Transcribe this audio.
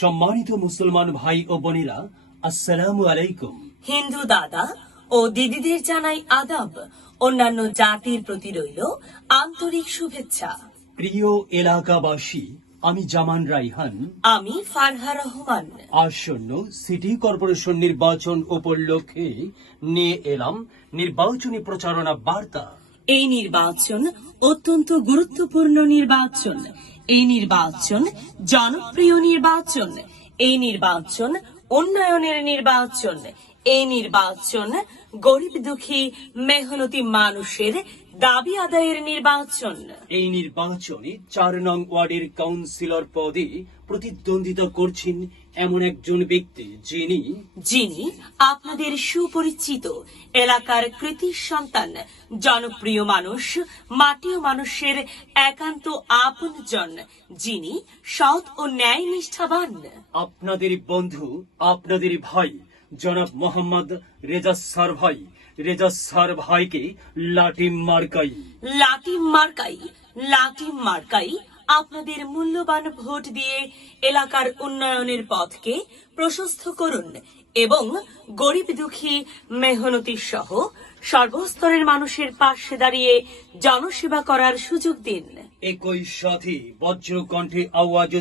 সম্মানিত মুসলমান ভাই ও বোনেরা আসসালামু আলাইকুম। হিন্দু দাদা ও দিদিদের জানাই আদাব। অন্যান্য জাতির প্রতি রইল আন্তরিক শুভেচ্ছা। প্রিয় এলাকাবাসী আমি জামান রাইহান আমি ফারহা রহমান। আসন্ন সিটি কর্পোরেশন নির্বাচন উপলক্ষে নিয়ে এলাম নির্বাচনী প্রচারণা বার্তা। এই নির্বাচন অত্যন্ত গুরুত্বপূর্ণ নির্বাচন। এই নির্বাচন জনপ্রিয় নির্বাচন। এই নির্বাচন উন্নয়নের নির্বাচন। এই নির্বাচন গরিব দুঃখী মেহনতি মানুষের দাবি আদায়ের নির্বাচন। এই নির্বাচনে চার নং ওয়ার্ডের কাউন্সিলর পদে প্রতিদ্বন্দ্বিতা করছেন এমন একজন ব্যক্তি যিনি যিনি আপনাদের সুপরিচিত এলাকার কৃতি সন্তান জনপ্রিয় মানুষ মাটি ও মানুষের একান্ত আপনজন যিনি সৎ ও ন্যায় নিষ্ঠাবান আপনাদের বন্ধু আপনাদের ভাই জনাব মোহাম্মদ রেজা সার ভাই। রেজা সার ভাইকে লাঠি মার্কাই। লাটি মার্কাই লাটি মার্কাই আপনাদের মূল্যবান ভোট দিয়ে এলাকার উন্নয়নের পথকে প্রশস্ত করুন এবং গরিব দুঃখী মেহনতি সহ সর্বস্তরের মানুষের পাশে দাঁড়িয়ে জনসেবা করার সুযোগ দিন। একই সাথে বজ্র কণ্ঠে আওয়াজ